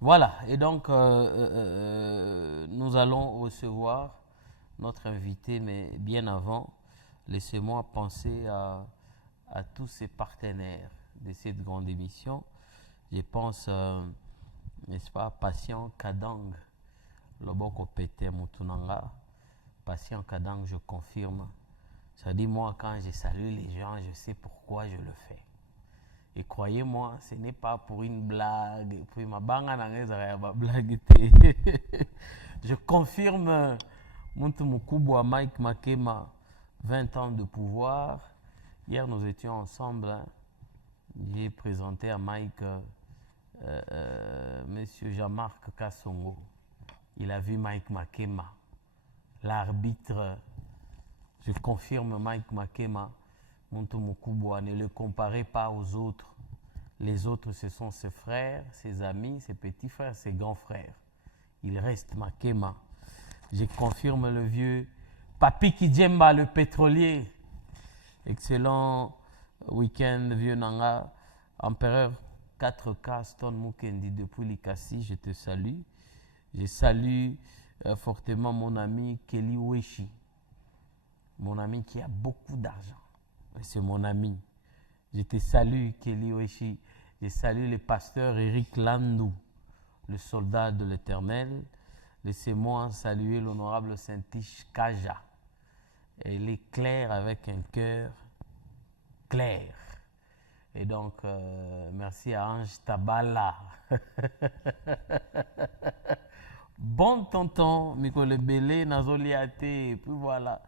Voilà, et donc nous allons recevoir notre invité, mais bien avant, laissez-moi penser à tous ces partenaires de cette grande émission. Je pense, n'est-ce pas, Patient Kadang, Loboko Pete Moutunanga. Patient Kadang, je confirme. Ça dit, moi, quand je salue les gens, je sais pourquoi je le fais. Et croyez-moi, ce n'est pas pour une blague. Pour ma blague. Je confirme Muntu Mukubwa Mike Makema, 20 ans de pouvoir. Hier, nous étions ensemble. Hein. J'ai présenté à Mike Monsieur Jean-Marc Kassongo. Il a vu Mike Makema, l'arbitre. Je confirme Mike Makema. Muntu Mukubwa, ne le comparez pas aux autres. Les autres, ce sont ses frères, ses amis, ses petits frères, ses grands frères. Il reste Makema. Je confirme le vieux Papi Kidjemba, le pétrolier. Excellent week-end, vieux Nanga. Empereur 4K, Stone Mukendi depuis Likasi, je te salue. Je salue fortement mon ami Kelly Weshi. Mon ami qui a beaucoup d'argent. C'est mon ami. Je te salue, Kelly Weshi. Je salue le pasteur Eric Landou, le soldat de l'Éternel. Laissez-moi saluer l'honorable Saint-Tiche Kaja. Elle est claire avec un cœur clair. Et donc, merci à Ange Tabala. Bon tonton, Mikole Belé, Nazoliate, et puis voilà.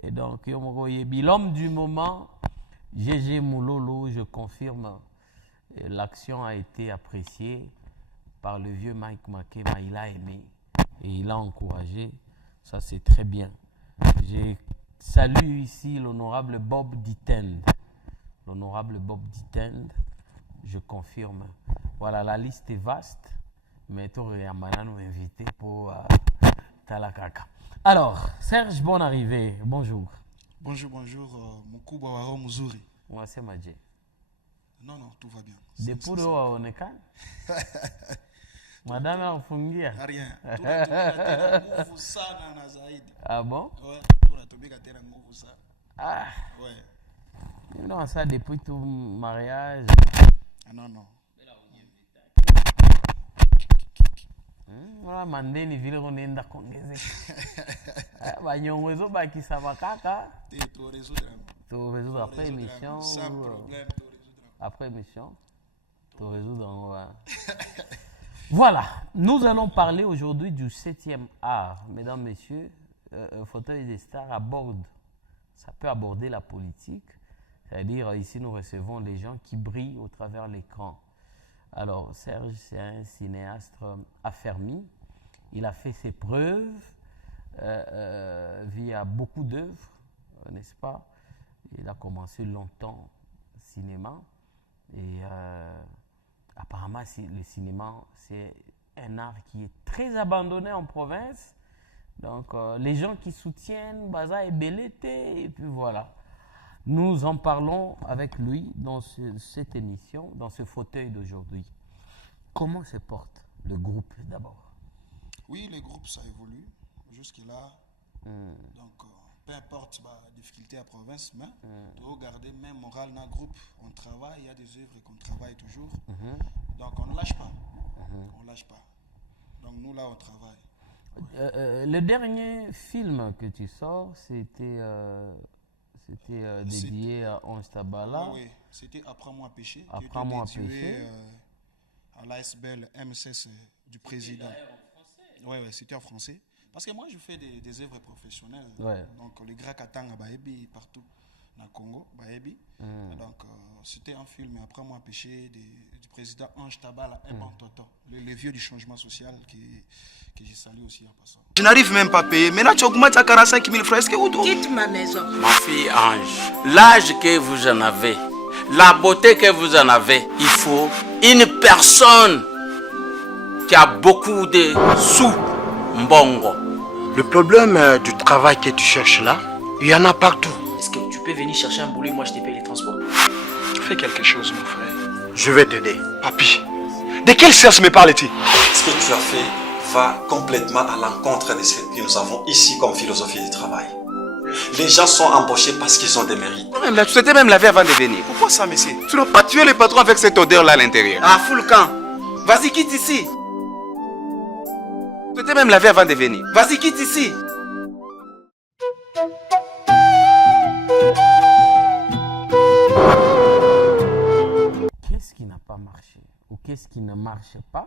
Et donc, l'homme du moment, GG Moulolo, je confirme, l'action a été appréciée par le vieux Mike Makema. Il a aimé et il a encouragé. Ça, c'est très bien. Je salue ici l'honorable Bob Dittend. L'honorable Bob Dittend, je confirme. Voilà, la liste est vaste, mais tu aurais nous invité pour Talakaka. Alors, Serge, bonne arrivée. Bonjour. Bonjour, Mukubwa Waro Muzuri. Moi, c'est Madje. Non, tout va bien. Depuis le on est quand Madame a fungia. Rien. Ah bon? Ouais, Ah. Ouais. Non, ça depuis tout mariage. Ah non. Voilà, mandeni vile unaenda kuongezeka. Banyongezo baki sabakaka. Tu résoudre après émission. Sans problème, tu résoudre. Après émission, tu résoudre. Voilà, nous allons parler aujourd'hui du 7e art. Mesdames, messieurs, Fauteuil des stars aborde. Ça peut aborder la politique. C'est-à-dire, ici, nous recevons les gens qui brillent au travers de l'écran. Alors, Serge, c'est un cinéaste affermi. Il a fait ses preuves via beaucoup d'œuvres, n'est-ce pas? Il a commencé longtemps le cinéma. Et apparemment, le cinéma, c'est un art qui est très abandonné en province. Donc, les gens qui soutiennent Baza et Belleté, et puis voilà. Nous en parlons avec lui dans cette émission, dans ce fauteuil d'aujourd'hui. Comment se porte le groupe d'abord? Oui, le groupe, ça évolue jusque-là. Donc, peu importe la difficulté à province, mais de regarder même moral dans le groupe, on travaille, il y a des œuvres qu'on travaille toujours. Donc, on ne lâche pas. On lâche pas. Donc, nous, là, on travaille. Le dernier film que tu sors, c'était dédié à Ange Tabala. Oui, c'était Apprends-moi à pêcher. Apprends-moi à pêcher. À l'ASBL MSS du président. Oui, c'était en français. Parce que moi, je fais des œuvres professionnelles. Ouais. Donc, les Gras Katanga, Baebi, partout dans le Congo, Baebi. Donc, c'était un film, Apprends-moi à pêcher, du président Ange Tabala et Bantoto, le vieux du changement social que je salue aussi en passant. Je n'arrive même pas à payer. Maintenant, tu augmentes à 45 000 francs. Est-ce que vous doutez? Quitte ma maison. Ma fille Ange, l'âge que vous en avez, la beauté que vous en avez, il faut une personne qui a beaucoup de sous, mbongo. Le problème du travail que tu cherches là, il y en a partout. Est-ce que tu peux venir chercher un boulot et moi je te paye les transports? Fais quelque chose, mon frère. Je vais t'aider. Papi, De quel sens me parles-tu? Ce que tu as fait va complètement à l'encontre de ce que nous avons ici comme philosophie du travail. Les gens sont embauchés parce qu'ils ont des mérites. Même là, tu t'étais même lavé avant de venir. Pourquoi ça, monsieur? Tu n'as pas tué le patron avec cette odeur-là à l'intérieur. Ah, fous le camp. Vas-y, quitte ici. Tu t'étais même lavé avant de venir. Vas-y, quitte ici. Qu'est-ce qui n'a pas marché ou qu'est-ce qui ne marche pas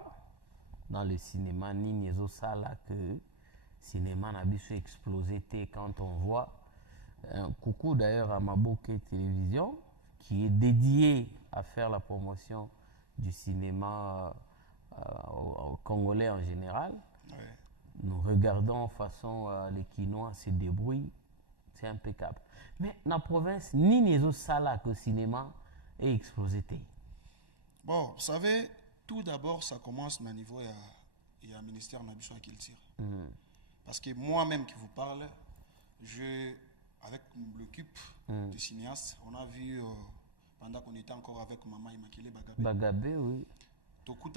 dans le cinéma ni les autres salles que le cinéma n'a pas explosé quand on voit un coucou d'ailleurs à Maboke Télévision qui est dédié à faire la promotion du cinéma au Congolais en général. Ouais. Nous regardons façon les Quinois se débrouillent, c'est impeccable. Mais dans la province, ni les autres salles que le cinéma est explosé. Bon, vous savez, tout d'abord, ça commence au niveau et un ministère n'a besoin qu'il tire. Parce que moi-même qui vous parle, avec l'équipe des cinéastes, on a vu pendant qu'on était encore avec Maman Immaculée Bagabé. Bagabé, oui.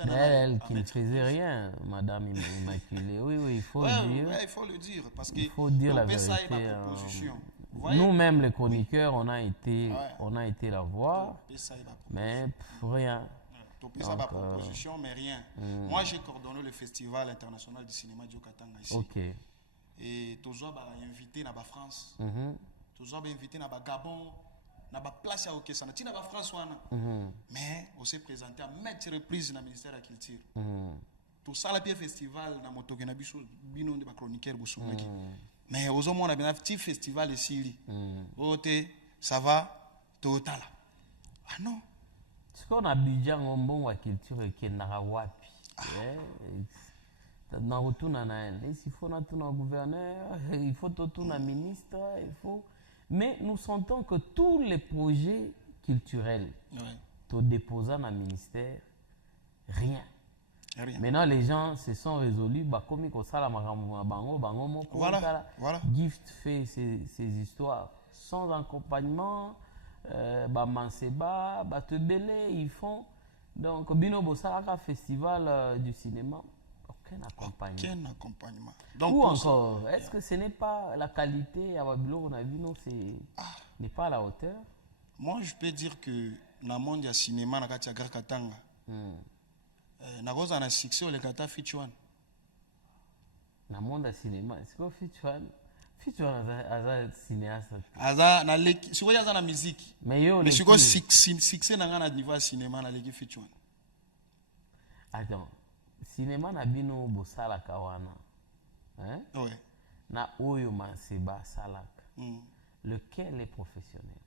Mais elle qui ne faisait rien, Madame Immaculée. Oui, il faut le dire. Ouais, il faut le dire. Parce qu'il faut dire la vérité. Nous-mêmes, les chroniqueurs, on a été la voir, mais rien. Ça va proposition, mais rien. Moi, j'ai coordonné le Festival international du cinéma du Katanga ici. Ok. Et tous les invité dans la France, tous les invité dans le Gabon, dans la place à Okessana, dans la France. Mais on s'est présenté à maintes reprises dans le ministère de la Culture. Tout ça, le festival, dans le bino de chroniqueur. Mais aux hommes, on a un petit festival ici. Ça va, total. Ah non. Ce qu'on a budget en bon la culture qui est narawapi. Dans retour il faut tout le gouverneur, il faut tout le ministre, il faut. Mais nous sentons que tous les projets culturels, tout déposant dans le ministère, rien. Maintenant, les gens se sont résolus, comme voilà. Gift fait ces histoires sans accompagnement. Manseba, Batebele, ils font. Donc, Bino Bossaraka Festival du cinéma, aucun accompagnement. Donc, ou encore, est-ce que ce n'est pas la qualité à Babylone, on a vu, non, n'est pas à la hauteur? Moi, je peux dire que dans le monde du cinéma, dans le Grand Katanga, dans le succès, le Kata Fichuan. Dans le monde du cinéma, est-ce que Fichuan? Tu as cinéaste. Si vous avez la musique, mais si vous avez succès dans le niveau cinéma, dans l'équipe Fichuan. Attends, cinéma na bino bosala kawana. Hein? Oui. Na oyo maseba salak. Lequel est professionnel?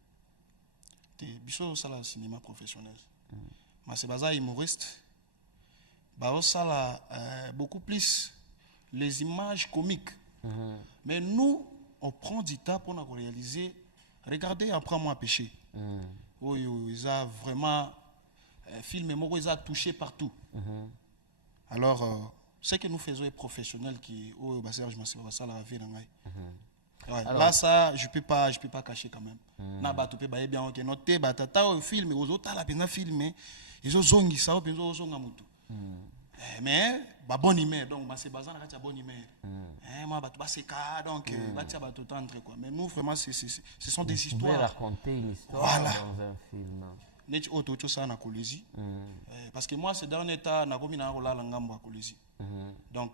Biso sala cinéma professionnel. Maseba za humoriste. Ba sala beaucoup plus les images comiques. Mais nous, on prend du temps pour nous réaliser. Regardez, Apprends-moi à pêcher. Oui, ils ont vraiment filmé, ils ont touché partout. Alors, ce que nous faisons est professionnel qui là, ça, je peux pas cacher quand même. Noter, film, ils ont filmé, ils ont zongi ça, ils ont zongi. Mais bonne humeur, donc c'est basé sur la bonne humeur. Donc mais nous vraiment ce sont des histoires. Vous pouvez raconter une histoire dans un film. Parce que moi c'est dans un état donc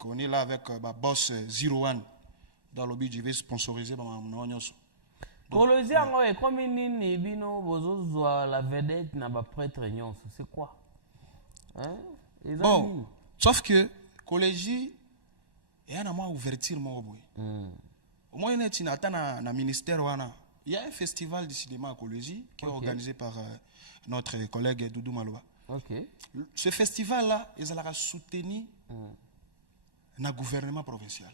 on est là avec boss 01 dans le but je vais sponsoriser par mon Kolwezi comme nini bino bozozwa la vedette na ba prêtre nyonso, c'est quoi? Hein? Bon, sauf que collège il y a une ouverture au moins il y a un ministère il y a un festival de cinéma à collège qui est organisé par notre collègue Doudou Maloba. Ce festival là ils allent soutenir le gouvernement provincial.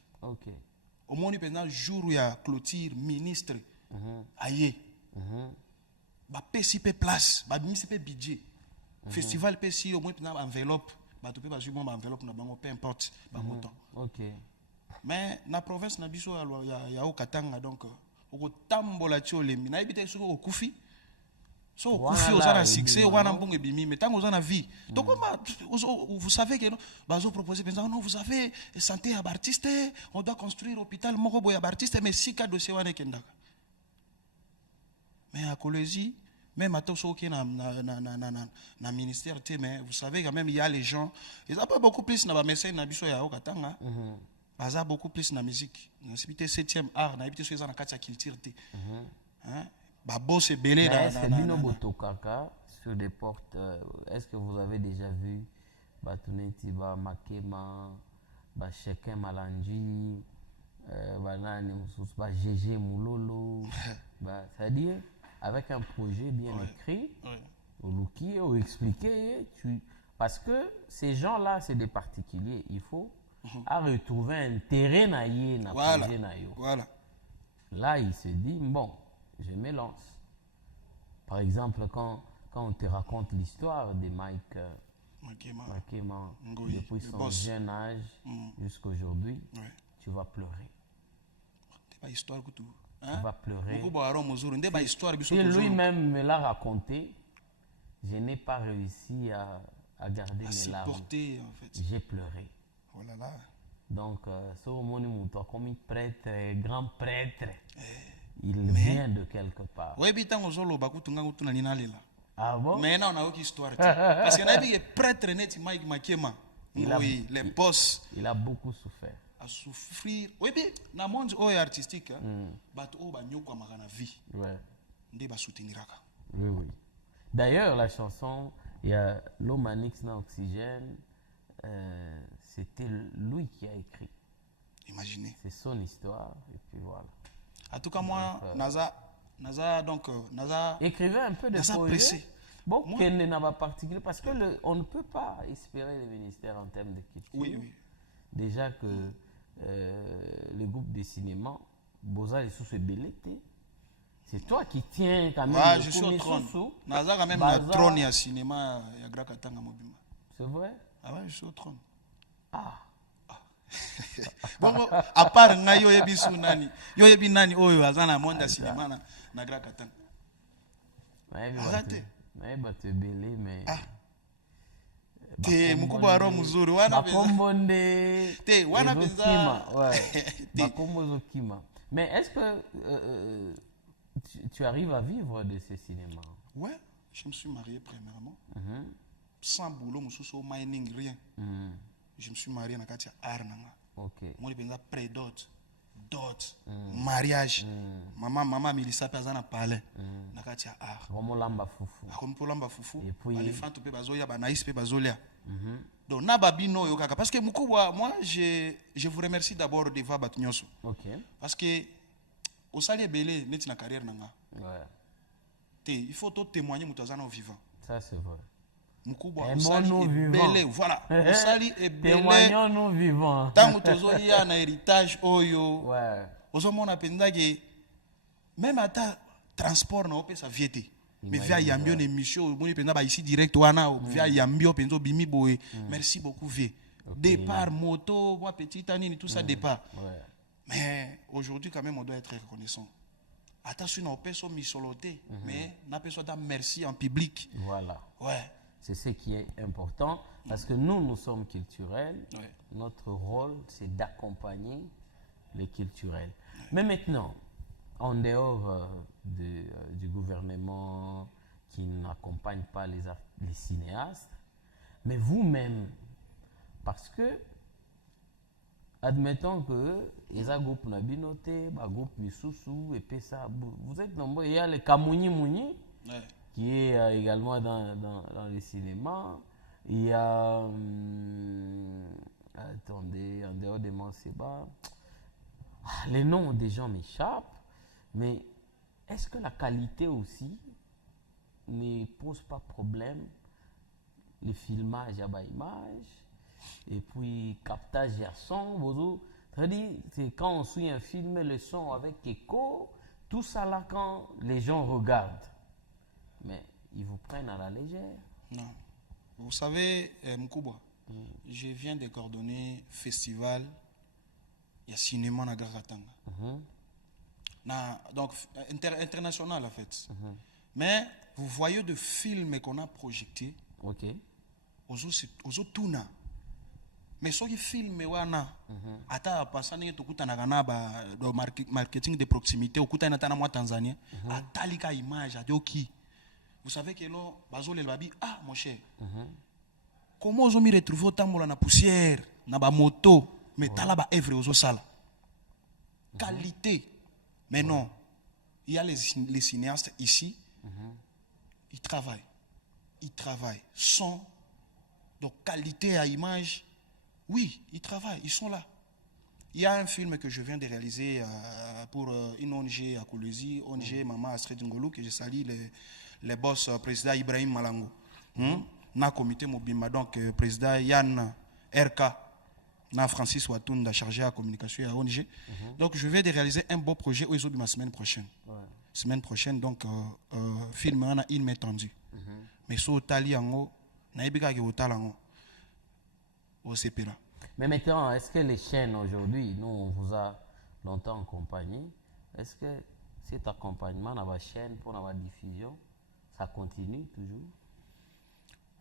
Au moins pendant le jour où il y a clôture ministre aïe ba PCP place ba PCP budget festival PC au moins pendant enveloppe ba to pe ba suivre enveloppe na bango peu importe ba montant. Mais na province na biso ya au Katanga donc au tambola tiolemi na ibite soko kufi So, Voilà, vous avez un succès, ebima, vous avez un non? bon ebimi, mais tant que vous avez une vie. Donc, vous savez que vous proposez, non, vous avez santé à artiste, on doit construire l'hôpital, Morobo à artiste, mais si cas dossier, on est kendaka. Mais à Colosie, même à tout qui est dans le ministère, mais vous savez quand même, il y a les gens, ils n'ont pas beaucoup plus dans le médecin, dans le Katanga. Ils ont beaucoup plus dans la musique. Dans le 7e art, dans la culture. Babo, c'est belé. Est-ce que Bino Botokaka, sur des portes, est-ce que vous avez déjà vu Batuneti, Makema, Chekin Malanji, GG Moulolo, c'est-à-dire avec un projet bien écrit, au Luki, ou expliqué, parce que ces gens-là, c'est des particuliers, il faut à retrouver un terrain dans voilà. projet. Voilà. Là, il se dit, bon, je me lance. Par exemple, quand on te raconte l'histoire de Mike Makema, depuis son jeune âge jusqu'à aujourd'hui, tu vas pleurer. C'est pas histoire que tout. Tu vas pleurer. Et lui-même me l'a raconté. Je n'ai pas réussi à garder mes larmes. En fait. J'ai pleuré. Oh là là. Donc, ce monument, comme prêtre, grand prêtre, il vient de quelque part. Ah bon? Mais non, on a aucune histoire. Parce qu'il y a des prêtres net, Mike Makema. Oui, les boss. Il a beaucoup souffert. À souffrir. Oui, bien, dans le monde artistique, vie. Ouais. Oui, oui. D'ailleurs, la chanson, il y a L'Omanix dans Oxygène, c'était lui qui a écrit. Imaginez. C'est son histoire, et puis voilà. En tout cas, moi, Naza, écrivez un peu de poésie. Bon, qu'il n'a pas particulier, parce que on ne peut pas espérer le ministère en termes de culture. Oui, oui. Déjà que le groupe de cinéma, Boza et Sous Belleté, c'est toi qui tiens quand même. Ah, je suis au trône. Naza quand même le trône et le cinéma, il y a Grakatanga Mobima. C'est vrai? Ah ouais, je suis au trône. Ah. Bon, à part Nayo Ebisu Nani, Yo Ebi Nani, Oyo, Azana Monda Cinéma, na Grakatanga. Arrêtez. Mais tu es belé, mais. Te mukubo aro muzuri wana Bakombonde te wana benza Bakombo Zokima. Mais est-ce que tu arrives à vivre de ce cinéma? Ouais, je me suis marié premièrement. Sans boulot, mususo mining rien. Je me suis marié dans Katia Arnanga. OK. Moi je pré-dot, dot, mariage. Maman Milissa Pazana palais. Na Katia Ar. Comme lamba fufu. Comme pour lamba fufu. Et puis éléphant pe bazoya banaïs pe bazolia. Donc na babino yo kaka parce que mukubwa moi je vous remercie d'abord de voir batunyoso. OK. Parce que au sali belé net na carrière nanga. Ouais. Il faut tout témoigner mutazana au vivant. Ça c'est vrai. Mukubwa osali belé voilà. Osali est belé. Témoignons nous vivants. Tant tozo ya na héritage oyo. Ouais. Ozomona penda que même ata transport na opesa viete. Mais via yambio ne mission moni penda ba ici direct wana via yambio penzo bimi boye. Merci beaucoup vie. Départ moto, moi petite année tout ça départ. Ouais. Mais aujourd'hui quand même on doit être reconnaissant. Attention on peut so misoloté mais n'a pas so da merci en public. Voilà. Ouais. C'est ce qui est important parce que nous sommes culturels. Ouais. Notre rôle, c'est d'accompagner les culturels. Ouais. Mais maintenant, en dehors du gouvernement qui n'accompagne pas les cinéastes, mais vous-même, parce que, admettons que les groupes Nabinote, les groupes Misusu, et puis ça, vous êtes nombreux. Il y a le Kamouni Mouni. Ouais. Qui est également dans les cinémas. Il y a, attendez, en dehors de Manseba, les noms des gens m'échappent, mais est-ce que la qualité aussi ne pose pas problème? Le filmage à bas image, et puis captage à son, c'est quand on suit un film, le son avec écho, tout ça là quand les gens regardent. Mais ils vous prennent à la légère. Non. Vous savez, Mkubwa, je viens de coordonner festival, il y a cinéma na Grakatanga. Donc, international en fait. Mais vous voyez de films qu'on a projetés, Ok. aux tuna. Mais ce qui filme wana, ata pasani tokutanaka na ba do marketing de proximité, okutana tana moi Tanzanie, atalika image adoki. Vous savez que là, bazole babi ah mon cher. Comment vous me retrouver au tambola na poussière, na ba moto, mais tala ba œuvre aux sala. Qualité. Mais non, il y a les cinéastes ici, ils travaillent. Ils travaillent. Son, donc qualité à image, oui, ils travaillent, ils sont là. Il y a un film que je viens de réaliser pour une ONG à Kolwezi, ONG Maman Astrid Ngolou, que je salue les boss président Ibrahim Malango. Na comité Mobimba, donc président Yann RK, na Francis Watunda, chargé à la communication à ONG. Donc je vais de réaliser un beau projet au la semaine prochaine. Semaine prochaine, donc film on a une main tendue. Mais so tali yango, na ibika ki otalango. Au CPRA. Mais maintenant, est-ce que les chaînes aujourd'hui, nous on vous a longtemps accompagné, est-ce que cet accompagnement dans la chaîne pour la diffusion, ça continue toujours?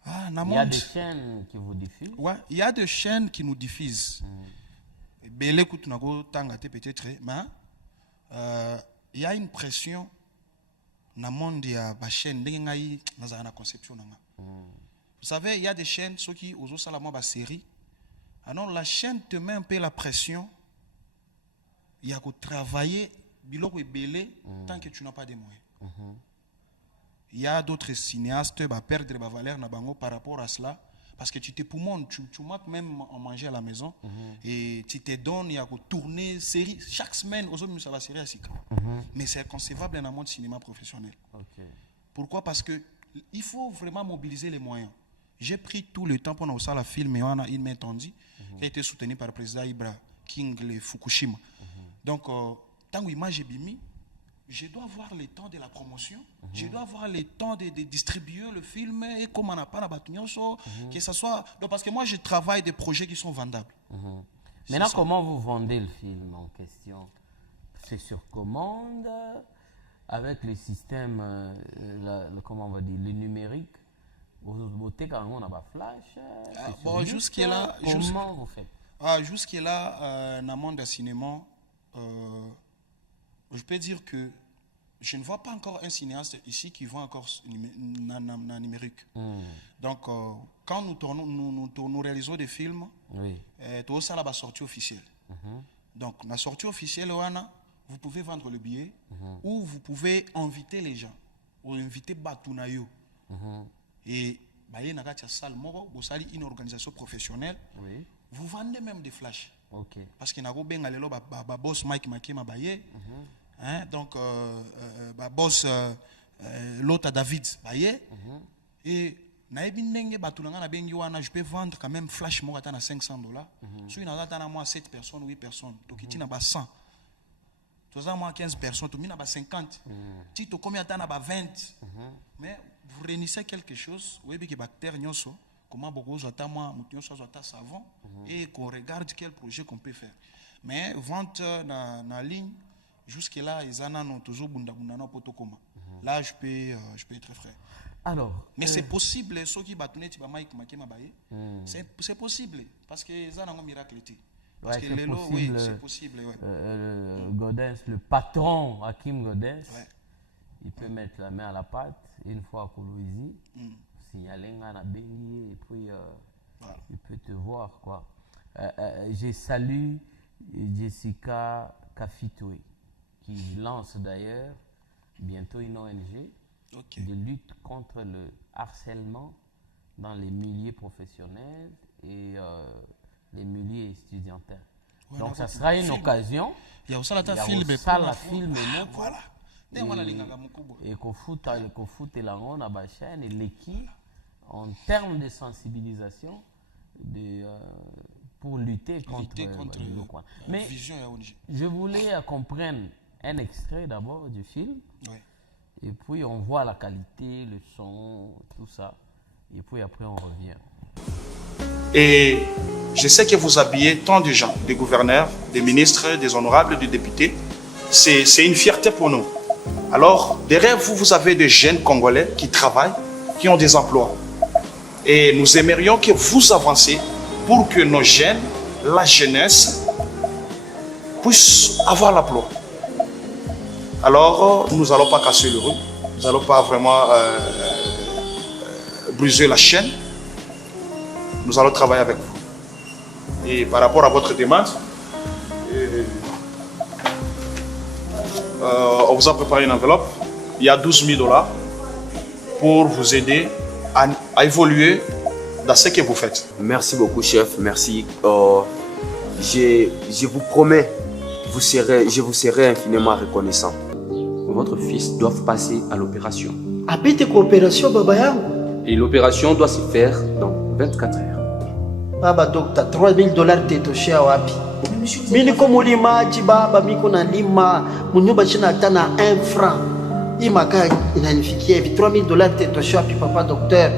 Ah, il y a des chaînes qui vous diffusent? Ouais, il y a des chaînes qui nous diffusent. Belle écoute, peut-être, mais il y a une pression dans le monde de la chaîne, dans la conception. Vous savez, il y a des chaînes, ceux qui ont la série. Alors la chaîne te met un peu la pression. Il y a que travailler, tant que tu n'as pas de moyens. Il y a d'autres cinéastes qui vont perdre la valeur par rapport à cela. Parce que tu te poumonnes, tu manques même en manger à la maison. Et tu te donnes, il y a que tourner série. Chaque semaine, ça va série à Sika. Mais c'est inconcevable dans le monde cinéma professionnel. Pourquoi? Parce qu'il faut vraiment mobiliser les moyens. J'ai pris tout le temps pour nous faire la film et on a une main tendue qui a été soutenue par le président Ibra King le Fukushima. Donc, tant que l'image est bimi, je dois avoir le temps de la promotion, je dois avoir le temps de distribuer le film et comme on n'a pas la que ce soit. Donc, parce que moi, je travaille des projets qui sont vendables. Maintenant, comment vous vendez le film en question? C'est sur commande, avec le système, comment on va dire, le numérique? Vous on a flash. Bon, jusqu'à comment vous faites? Jusqu'à là, dans le monde du cinéma, je peux dire que je ne vois pas encore un cinéaste ici qui voit encore dans le numérique. Donc, quand nous réalisons des films, tout ça la sortie officielle. Donc, la sortie officielle, vous pouvez vendre le billet ou vous pouvez inviter les gens ou inviter Batunayo. Et vous avez une organisation professionnelle. Vous vendez même des flashs. Parce qu'il y a un boss Mike Makema Baye. Donc, boss l'autre David Baye. Et je peux vendre quand même flash à $500. Si il y a 7 personnes, 8 personnes, donc il y a 100. Tu as 15 personnes, tu as 50. Si tu as 20. Mais vous réunissez quelque chose, vous avez des bactéries, comment beaucoup de savon, et qu'on regarde quel projet qu'on peut faire. Mais vente dans la ligne, jusque-là, ils ont toujours là, je peux être frais. Alors, mais c'est possible, ceux qui battent c'est possible, parce que ils ont un miracle. Parce que c'est possible, oui, c'est possible. Godens, le patron Hakim Godens, il peut mettre la main à la pâte une fois à Kolwezi, signaler un bengi et puis il peut te voir quoi. Je salue Jessica Kafitoué qui lance d'ailleurs bientôt une ONG de lutte contre le harcèlement dans les milieux professionnels et les milieux étudiantins. Donc ça sera une occasion. Il y a aussi la film. Voilà. Et qu'on fout la ronde à la chaîne et l'équipe en termes de sensibilisation pour lutter contre le coin. Mais je voulais qu'on prenne un extrait d'abord du film et puis on voit la qualité, le son, tout ça et puis après on revient. Et je sais que vous habillez tant de gens, des gouverneurs, des ministres, des honorables, des députés. C'est une fierté pour nous. Alors, derrière vous, vous avez des jeunes Congolais qui travaillent, qui ont des emplois. Et nous aimerions que vous avanciez pour que nos jeunes, la jeunesse, puissent avoir l'emploi. Alors, nous n'allons pas casser le rythme, nous n'allons pas vraiment briser la chaîne. Nous allons travailler avec vous. Et par rapport à votre demande, on vous a préparé une enveloppe. Il y a 12 000 $ pour vous aider à évoluer dans ce que vous faites. Merci beaucoup, chef. Merci. Je vous promets, je vous serai infiniment reconnaissant. Votre fils doit passer à l'opération. Apite coopération, baba yangu. Et l'opération doit se faire dans 24 heures. Baba docteur, 3 000 $ tetoshea wapi? Mimi niko mulimaji baba, miko na lima munyumba china tana 1 franc. Hii makaa inanifikia hivi 3 000 $ tetoshea wapi papa docteur?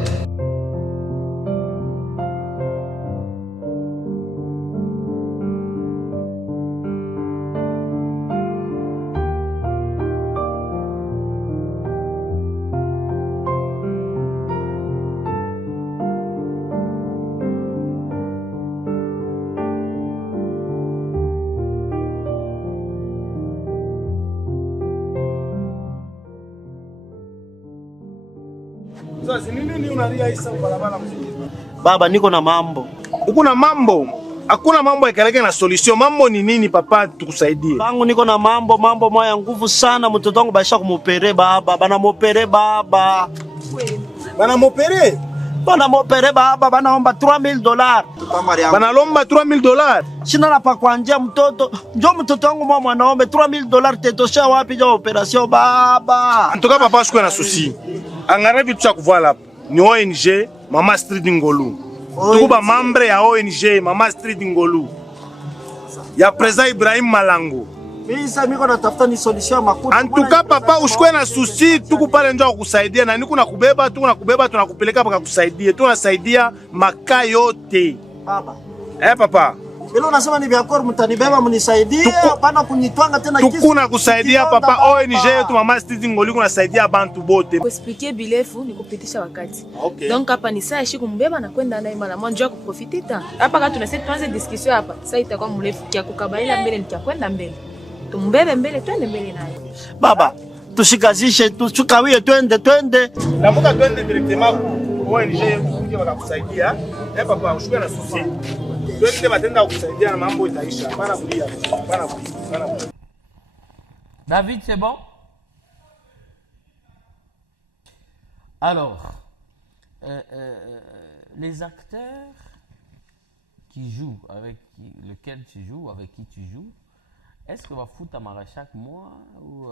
Baba, niko na mambo. Uko na mambo? Hakuna mambo yakaleke na solution. Mambo ni nini papa, tukusaidie? Bangu niko na mambo moya nguvu sana. Mtoto wangu baisha kumopere baba. Bana mopere baba. Bana mopere? Bana mopere baba, banaomba 3 000 $. Banalomba 3 000 $. Sina na pa kuanzia mtoto. Njoo mtoto wangu mwa anaomba 3 000 $ tetosha wapi ja operation baba? Antoka papa sikuwa na susi. Angara vitu cha kuvala hapa. Ni ONG Mama Street Ngolu. Tukuba membre ya ONG Mama Street Ngolu. Ya Preza Ibrahim Malango. Misa miko natafuta ni solution makuta. Antuka papa usikwe na susi, tuku pale njoo kukusaidia na niku nakubeba, tunakupeleka paka kusaidia. Tunasaidia maka yote. Baba. Papa. Bilo unasema ni vya kor mtanibeba mnisaidie bana kunitwanga tena kisu. Tukuna kusaidia papa ONG yetu Mama Street Ngoli kunasaidia bantu bote. Kuexpliquer bilefu ni kupitisha wakati. Okay. Donc hapa ni saa shiku mbeba na kwenda naye mara moja kuprofiter ta. Hapa kama tunasema tuanze discussion hapa. Sasa itakuwa mrefu kia kukabaila mbele nikikwenda mbele. Tumbebe mbele twende mbele naye. Baba, tushikazishe tukawie twende. Namuka twende directement ku ONG yetu wakakusaidia. Papa ushukwe na susi. David, c'est bon? Alors, les acteurs qui jouent, lequel tu joues, avec qui tu joues, est-ce que va foutre à chaque mois ou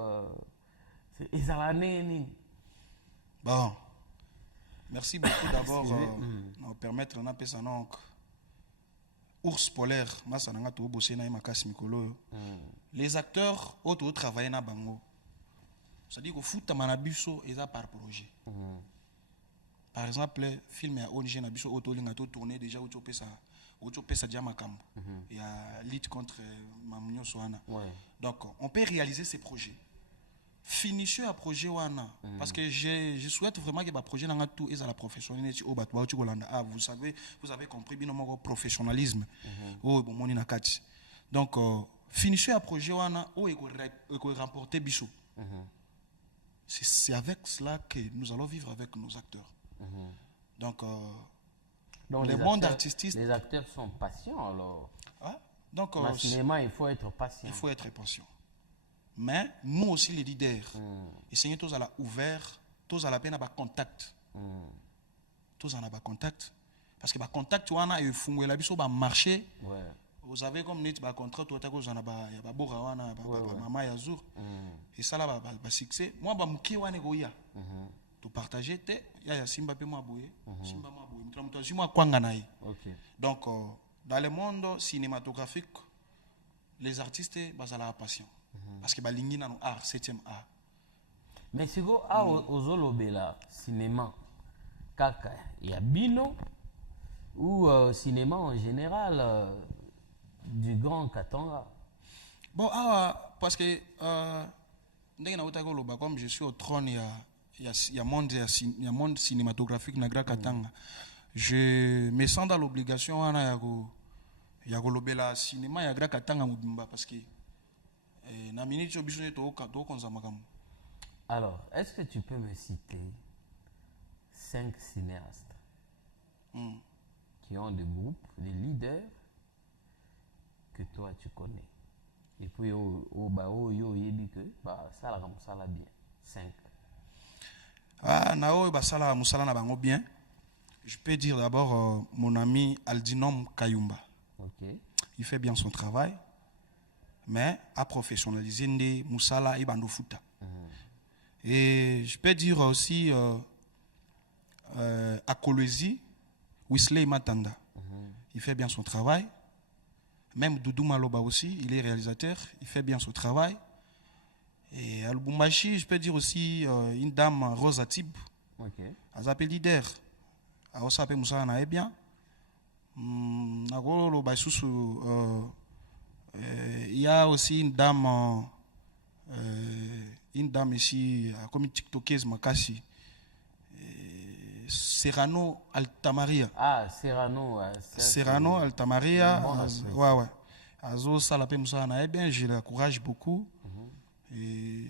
c'est l'année? Bon, merci beaucoup d'abord de permettre de ça donc. Ours polaire, les acteurs auto travaillent na bango. C'est-à-dire que foot manabuso est par projet. Par exemple, film à ONG nabuso auto lingato tourné déjà auto pesa diamakam. Il y a lutte contre Mamnyo Soana. Donc on peut réaliser ces projets. Finissez un projet wana parce que je souhaite vraiment que le projet n'anga tout est à la professionnelle vous avez compris bien mon professionnalisme oh bon moni nakati donc finissez un projet wana oh et remporter biso c'est avec cela que nous allons vivre avec nos acteurs donc le monde artistique les acteurs sont patients alors donc dans le cinéma il faut être patient mais nous aussi les leaders, essayons tous à la ouvert, tous à la peine à contact. Tous en a contact. Parce que contact, tu as eu fungé la biso marché. Vous savez comme net contrat, tout à cause en a bora maman yazour. Et ça là va succès. Moi muki wane goya. Tu partager te ya simba pe moi boye. Simba moi boye. Mutramuta moi kwanga naï. Donc dans le monde cinématographique, les artistes basala passion. Parce que balingi na no art 7e art. Mais c'est go a ozolobela cinéma kaka ya bino ou cinéma en général du grand Katanga. Bon parce que Comme je suis au trône, il y a monde cinématographique Nagra Katanga. Je me sens dans l'obligation il y a le cinéma ya Nagra Katanga Mubimba parce que na minute je besoin de Alors, est-ce que tu peux me citer 5 cinéastes qui ont des groupes, des leaders que toi tu connais? Et puis, ça la bien. 5. Bien. Je peux dire d'abord mon ami Aldinom Kayumba. Okay. Il fait bien son travail, mais a professionnalisé Nde Moussala Ibandofuta. Et je peux dire aussi à Kolwezi, Wisley Matanda. Il fait bien son travail. Même Doudou Maloba aussi, il est réalisateur, il fait bien son travail. Et à Lubumbashi, je peux dire aussi une dame, Rosa Tib. Okay. Elle s'appelle leader. Elle s'appelle Moussa Nae bien. Il y a aussi une dame ici, comme une TikTokeuse Makasi. Serrano Altamaria. Ah, Serrano. Serrano Altamaria. Ouais. Azo Salapé Moussa Nae bien, je l'encourage beaucoup. Et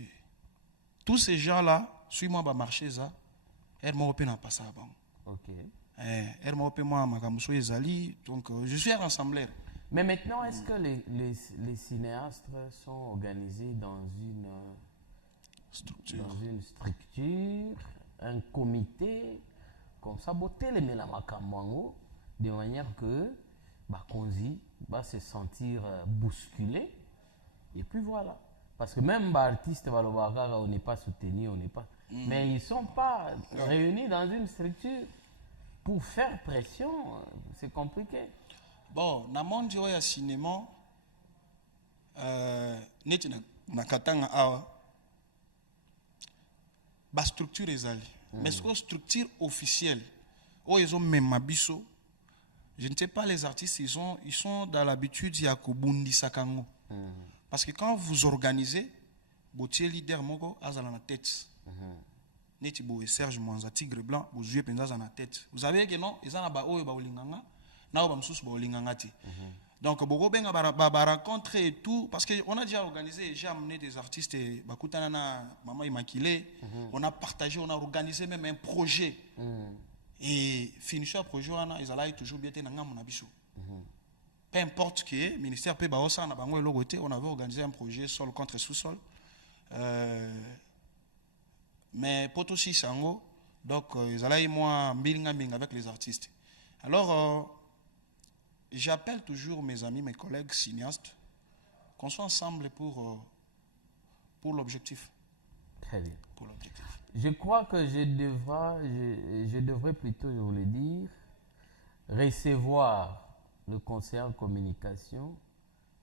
tous ces gens-là, suis-moi, va marcher ça. Elle m'a open à passer avant. Ok. Elle m'a open moi, ma camusou ezali. Donc, je suis un rassembleur. Mais maintenant, est-ce que les cinéastes sont organisés dans une structure, un comité, comme ça, de manière que Konzi va se sentir bousculé. Et puis voilà. Parce que même l'artiste on n'est pas soutenu, on n'est pas. Mais ils ne sont pas réunis dans une structure pour faire pression. C'est compliqué. Bon, dans le monde du cinéma, na katanga awa, ba structure ezali. Mais c'est une structure officielle. Oh, ils ont même mabiso. Je ne sais pas, les artistes, ils sont dans l'habitude de Yakubundi Sakango. Parce que quand vous organisez, votre leader Mogo a dans la tête. Netibo et Serge Mwanza, Tigre Blanc, vous jouez dans la tête. Vous savez que non, ils ont un baou et baolinganga, na obamsus baolingangati. Donc, Bogo Benga ba rencontrer et tout, parce qu'on a déjà organisé, j'ai amené des artistes, Bakutanana, Maman Immaculée, on a partagé, on a organisé même un projet. Et fini ce projet, ils allaient toujours bien dans mon abisso. Peu importe qui est, ministère peut baosa na bango logoté, on avait organisé un projet sol contre sous-sol. Mais poto si sango, donc ils allaient moi mbing avec les artistes. Alors j'appelle toujours mes amis, mes collègues cinéastes qu'on soit ensemble pour l'objectif. Très bien. Pour l'objectif. Je crois que je devrais plutôt, je voulais dire, recevoir le conseiller en communication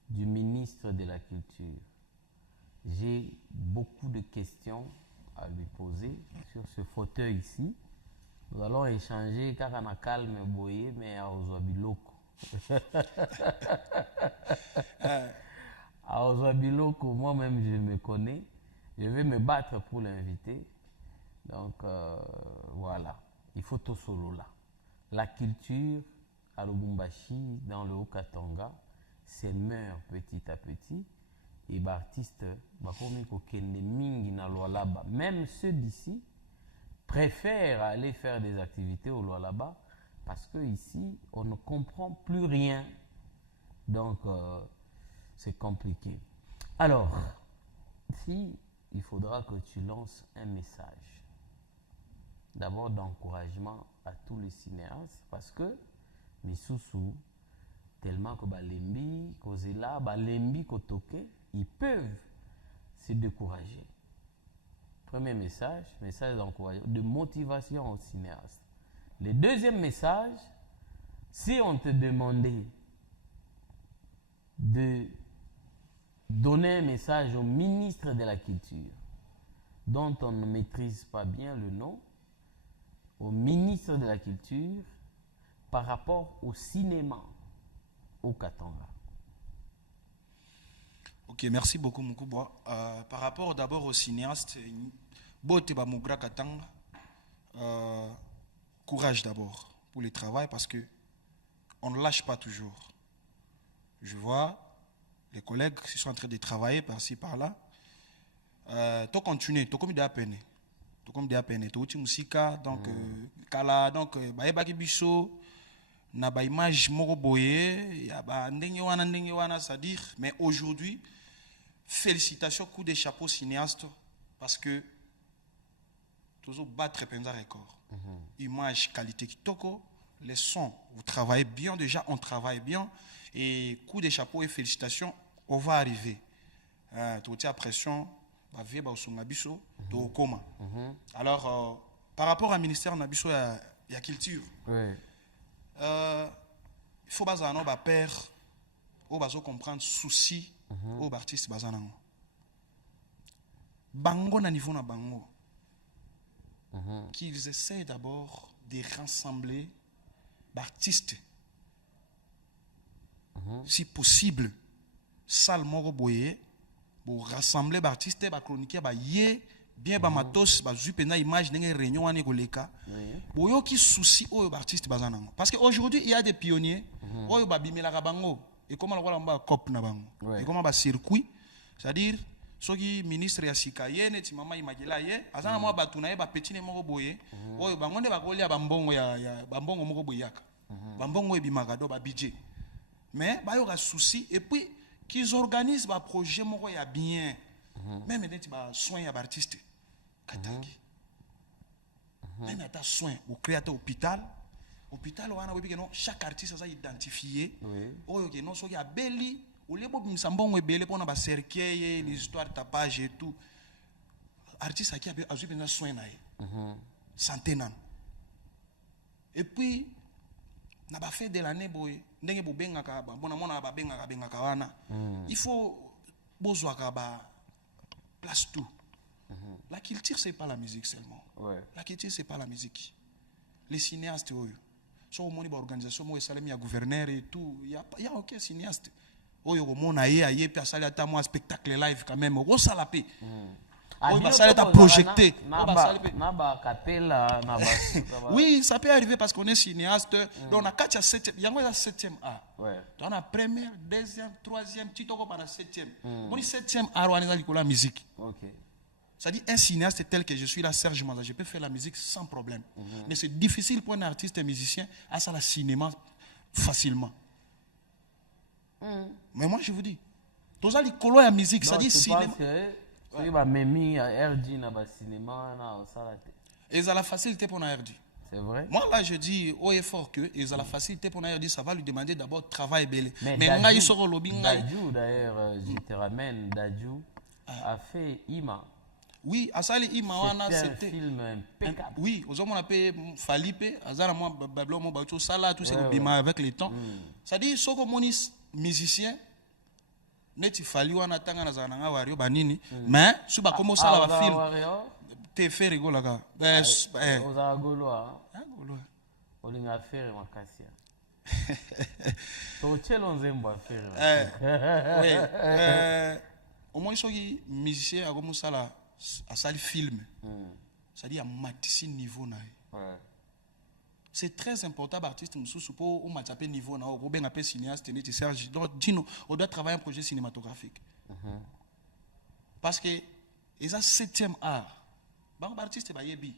du ministre de la Culture. J'ai beaucoup de questions à lui poser sur ce fauteuil ici. Nous allons échanger car on a calme boyé, mais à Ozoabiloko. À Ozoabiloko, moi-même je me connais. Je vais me battre pour l'inviter. Donc voilà, il faut tout solo là. La culture à Lubumbashi, dans le Haut-Katanga, c'est meurt petit à petit. Et les artistes, même ceux d'ici, préfèrent aller faire des activités au Lualaba parce qu'ici, on ne comprend plus rien. Donc, c'est compliqué. Alors, si il faudra que tu lances un message, d'abord d'encouragement à tous les cinéastes, parce que Misusu, tellement que Balembi, Kozela, Balembi, Kotoke, ils peuvent se décourager. Premier message d'encouragement, de motivation aux cinéastes. Le deuxième message, si on te demandait de donner un message au ministre de la Culture, dont on ne maîtrise pas bien le nom, au ministre de la Culture, par rapport au cinéma au Katanga. Au Ok, merci beaucoup, Moukouboua. Par rapport d'abord au cinéaste, Bote Bamougra Katanga, courage d'abord pour le travail parce que on ne lâche pas toujours. Je vois les collègues qui sont en train de travailler par-ci, par-là. Tu continues, tu comme des peine. Tu comme des peine. Tu as musique, donc, kala, donc, baïbaki biso, na ba image moko boye, ya ba ndenge wana, c'est-à-dire, mais aujourd'hui, félicitations, coup de chapeau cinéaste, parce que toujours battre un record. Image, qualité kitoko, les sons, vous travaillez bien déjà, on travaille bien, et coup de chapeau et félicitations, on va arriver. Tu as pression, alors, par rapport au ministère Nabiso, il y a culture. Il faut que père, comprendre souci aux artistes bazanango. Bango na niveau na bango. Qu'ils essaient d'abord de rassembler l'artiste. Si possible, salle moro boye pour rassembler l'artiste, ba chroniquer ba yé bien ba matos ba zupena image n'engé réunion ane goleka. Boyo qui souci aux artistes bazanango. Parce qu'aujourd'hui il y a des pionniers. Oyo ba bimela ka bango et comment la ba cop na bango. Et comment ba circuit, c'est-à-dire ceux qui ministre ya sikayene ti mama imagela ye azana mo batuna ye ba petit ne moko boye oyo bango nde ba kolia ba mbongo ya ba mbongo moko boyaka. Ba mbongo ebimaka do ba budget. Mais bah, il y aura souci et puis qu'ils organisent un projet bien. Même maintenant tu vas soigner l'artiste. Katangi. Même à ta soin au créateur hôpital on a chaque artiste a identifié. Oh ok non so qui a belli au lieu de sambongo belli pour na cercueil les histoires tapage et tout. Artiste qui a besoin soin na santé nan. Et puis na ba fait de l'année boy ndenge bobengaka ba bona mona ba bengaka wana il faut bozwa ka ba place tout. La culture c'est pas la musique seulement. La culture c'est pas la musique. Les cinéastes so moni ba organisation mo esalemi ya gouverneur et tout il y a aucun cinéaste oyo mona ye pe asali ata mo spectacle live quand même au salapé. Projeté. Oui, ça peut arriver parce qu'on est cinéaste. Donc on a 4 à 7e. Il y a 7e art. On a première, deuxième, troisième, petit tour pendant 7e. On dit 7e art, on est dans la musique. Ça dit un cinéaste tel que je suis là, Serge Manza, je peux faire la musique sans problème. Mais c'est difficile pour un artiste et un musicien à ça le cinéma facilement. Mais moi je vous dis, tout ça, les colons et la musique, ça dit cinéma. Oui, bah, Memi, RD, na ba cinéma, na osalate. Et ça la facilité pour RD. C'est vrai. Moi, là, je dis haut et fort que ils ont la facilité pour RD, ça va lui demander d'abord de travail belé. Mais Dadju, d'ailleurs, je te ramène, Dadju a fait Ima. Oui, Asali Ima, c'était un film impeccable. Oui, aux hommes on appelle Falipe, Azara, moi, Bablo, moi, Bato, Sala, tout ça, avec le temps. Ça dit, ce que mon musicien, neti fali wana tanga na zananga wario banini mais suba komo sala ba film te fait rigola ka oza goloa olinga faire makasia to chelo nzembo affaire oui au moins soki musicien akomo sala asali film ça dit à matisi niveau na c'est très important l'artiste mususu pour matchaper niveau na ko benga pe cinéaste neti Serge donc dino on doit travailler un projet cinématographique parce que ils ont 7e art ba artiste ba yebi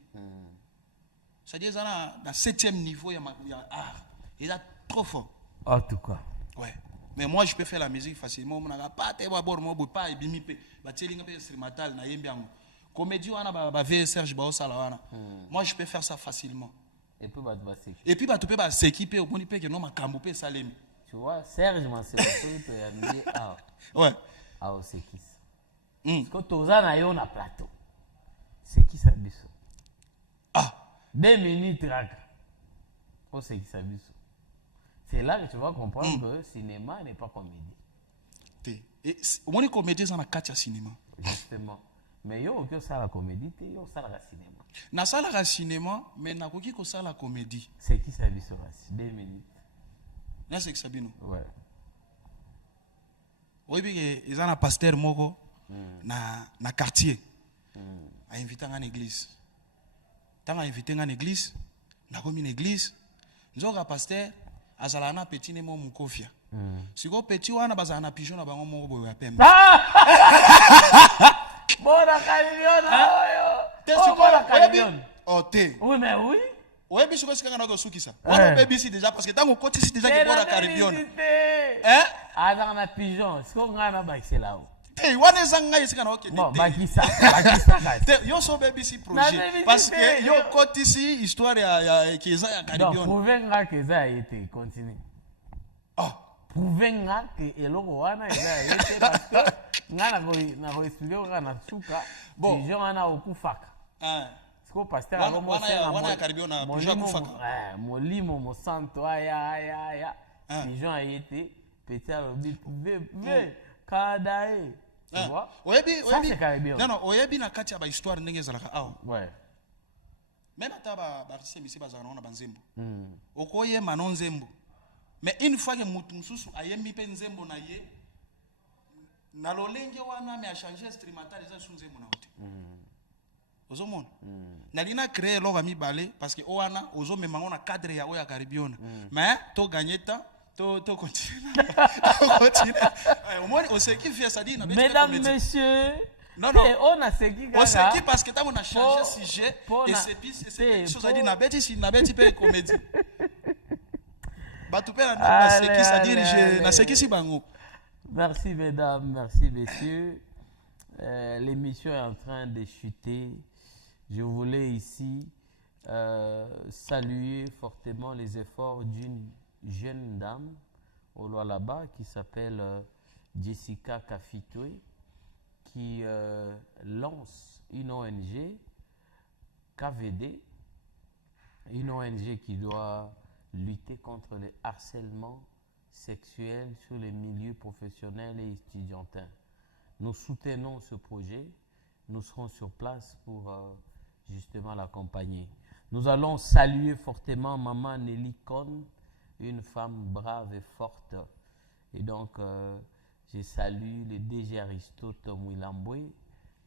ça dit ça na 7e niveau ya art il a trop fort en tout cas ouais mais moi je peux faire la musique facilement on n'a pas te ba bor mo pas ebimi pe ba telinga pe instrumental na yembi yango comédie wana ba Serge ba osala wana moi je peux faire ça facilement. Et puis, tu peux s'équiper au bon que non ma camboupé salem. Tu vois, Serge m'a dit ah. Ouais. Ah, c'est qui ça? Parce que tu as un plateau. C'est qui ça biso? Ah. 2 minutes raga. Oh, c'est qui ça biso? C'est là que tu vas comprendre que le cinéma n'est pas comédie. Et au moins les comédies sont à 4 cinéma. Justement. Mais yo que ça la comédie, yo ça la cinéma. Na ça la cinéma, mais na koki ko ça la comédie. C'est qui ça biso 2 minutes. Là c'est que Sabino. Ouais. oyebi eza na pasteur moko na quartier a invité nga na église. Tant a invité nga na église, na komi na église, nzoka pasteur azala na petit ne mo mukofia. Siko petit wana bazala na pigeon na bango moko boyo ya pembe. Bona Caribion oyo. Bona Caribion. Oh te. Oui mais oui. Ouais, mais je pense que on a reçu ça. On a baby ici déjà parce que tant qu'on côté ici déjà que pour la Caribbean. Hein? Ah dans la pigeon, ce qu'on a là c'est là. Hey, wana zanga ici kana OK. Bon, bakisa. Yo so baby ici projet parce que yo côté ici histoire ya keza ya Caribbean. Donc prouver que ça a été continue. Ah, prouver que eloko wana eza a été parce que ngana ko expliquer ko na suka pigeon ana okufaka. Ah. Siko pasteur a wana ya Caribbean na pigeon okufaka. Molimo mo santo aya. Pigeon a été petit à l'obit kadae. Tu vois? Oyebi. Non, oyebi na kati ya ba histoire ndenge ezalaka awa. Ouais. Même ata ba risi misi bazana na banzembo. Okoye manon nzembo. Mais une fois que mutu mususu ayemi pe nzembo na ye na lolenge wana me a changer instrumental eza su nzembo na ote. Ozomona. Na lina créer lo mi balé parce que owana ozo memango na cadre ya oya Caribbean. Mais to gagner temps to continuer. Au moins on sait qui fait ça dit na mesdames messieurs. Non. On a ce qui on sait qui parce que tant on a changé sujet et c'est pis chose a dit na beti pe comédie. Bah tu peux na ce qui ça dirige na ce qui si bango. Merci mesdames, merci messieurs. L'émission est en train de chuter. Je voulais ici saluer fortement les efforts d'une jeune dame au Lualaba qui s'appelle Jessica Kafitwe, qui lance une ONG KVD, une ONG qui doit lutter contre le harcèlement sexuel sur les milieux professionnels et étudiantins. Nous soutenons ce projet. Nous serons sur place pour justement l'accompagner. Nous allons saluer fortement Maman Nelly Kohn, une femme brave et forte. Et donc, je salue le DG Aristote Mouilamboué,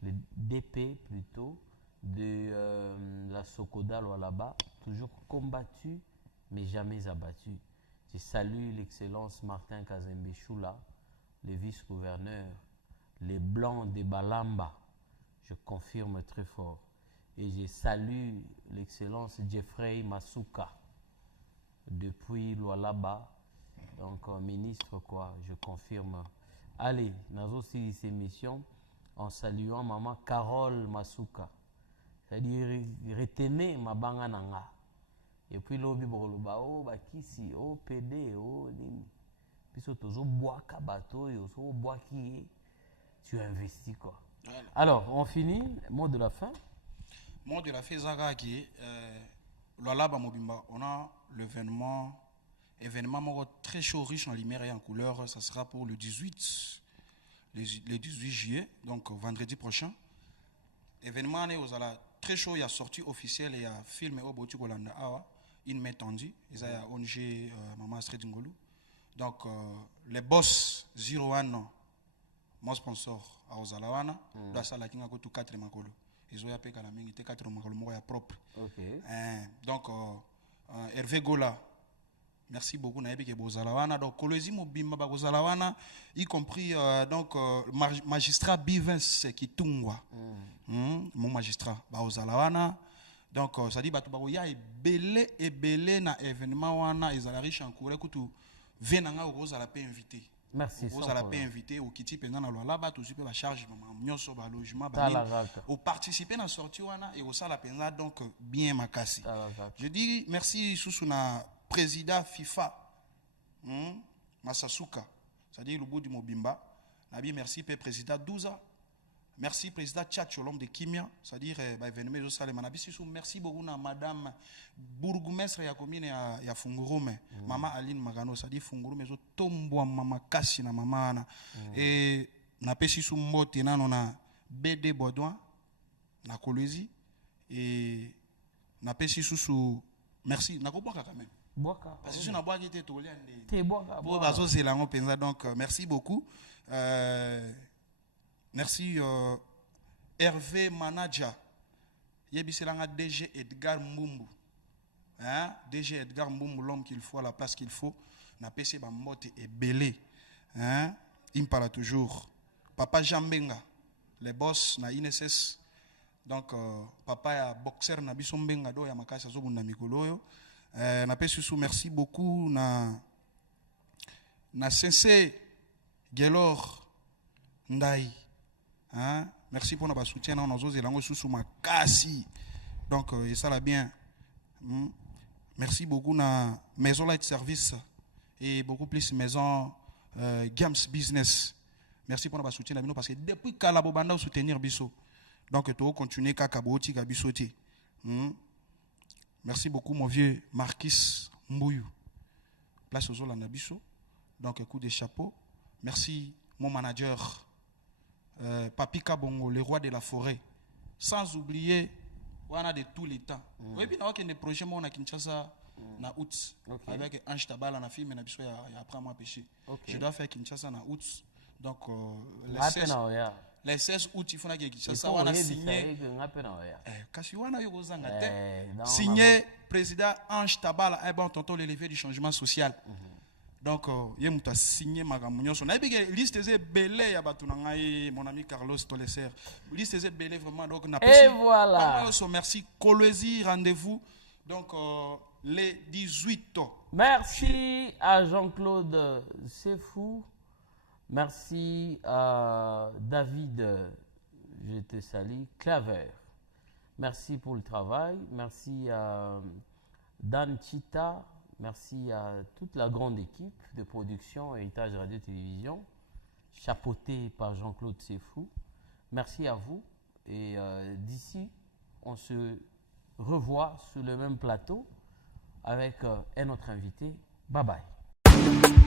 le DP plutôt, de la Sokoda Lualaba, toujours combattu, mais jamais abattu. Je salue l'excellence Martin Kazembe Choula, le vice-gouverneur, les Blancs de Balamba, je confirme très fort. Et je salue l'excellence Jeffrey Masuka, depuis Lualaba, donc ministre quoi, je confirme. Allez, nous avons aussi ces missions en saluant maman Carole Masuka, c'est-à-dire retenez ma banga nanga. Et puis l'obi boloba oh bakisi oh PD oh nini. Puis surtout zo bois kabato yo zo bois qui tu investis quoi. Voilà. Alors, on finit, mot de la fin. Mot de la fin Zaga qui Lualaba Mobimba, on a événement très chaud, riche en lumière et en couleur, ça sera pour le 18 juillet, donc vendredi prochain. Événement très chaud, il y a sortie officielle et il y a film au Botu Golanda Awa, une main tendue, il y a ONG Maman Astrid Ngolu. Donc les boss 01 mon sponsor à Ozalawana, dans ça la kinga ko tout 4 makolo. Ils ont appelé la mingi 4 makolo mo ya propre. OK. Donc Hervé Gola, merci beaucoup na yebike Bozalawana donc kolezi mobimba ba Bozalawana y compris donc magistrat Bivens qui tungwa. Mon magistrat ba Ozalawana donc ça dit batu ba ya ebele na événement wana ezala riche en courant kutu venanga Ozala pe invité. Merci. Vous allez inviter au Kiti pendant la Lualaba, tout la charge, nyonso ba logement, au participer à la sortie et au sala penza donc bien makasi. Je dis merci Susuna président FIFA, Masasuka, c'est-à-dire le bout du Mobimba. Nabi merci président Douza. Merci président Tchatcho, l'homme de Kimia, c'est-à-dire événement merci beaucoup à madame bourgmestre ya commune ya Fungurume, maman Aline Magano, c'est-à-dire Fungurume zo tombo mama kasi na mama na et na pesi sou mbote na na BD Baudouin na Kolwezi et na pesi sou merci na ko boka quand même. Boka. Parce que je na boka qui était tolé ande. Te boka. Bo bazo zelango penza donc merci beaucoup. Merci Hervé Manaja. Yebiselanga DG Edgar Mbumbu. Hein? DG Edgar Mbumbu, l'homme qu'il faut à la place qu'il faut. Na PC Bambote et Belé. Hein? Il me parle toujours. Papa Jambenga, les boss na INSS. Donc, papa ya boxer na bisombenga do ya makasa zobunda mikoloyo. Na PC sous merci beaucoup na Sensei Gelor Ndai. Hein? Merci pour notre soutien. On a osé langue sous makasi. Donc, et ça l'a bien. Merci beaucoup na Maison Light Service et beaucoup plus Maison Games Business. Merci pour notre soutien parce que depuis Kalabo Banda soutenir Bisso. Donc, tu vas continuer Kakaboti Kabisoti. Merci beaucoup mon vieux Marquis Mbouyou. Place aux Olanda Bisso. Donc, coup de chapeau. Merci mon manager Papi Kabongo, le roi de la forêt. Sans oublier, on a de tous les temps. Oui, puis on a des projets à Kinshasa na août avec Ange Tabala na film na biso ya après moi péché. Je dois faire Kinshasa na août. Donc les 16 août il faut na Kinshasa on a signé. Kasi wana yo kozanga te. Signé président Ange Tabala un bon tonton l'élevé du changement social. Donc, il y a signé ma gamunyon. On a une liste de belés à Batunangaï, mon ami Carlos Tolesser. Liste de belés vraiment. Donc, on a et voilà. Merci. Colosie, rendez-vous. Donc, les 18 ans. Merci à Jean-Claude Sefou. Merci à David, je te salue, Claver. Merci pour le travail. Merci à Dan Chita. Merci à toute la grande équipe de production Héritage Radio-Télévision, chapeautée par Jean-Claude Sefou. Merci à vous. Et d'ici, on se revoit sur le même plateau avec un autre invité. Bye bye.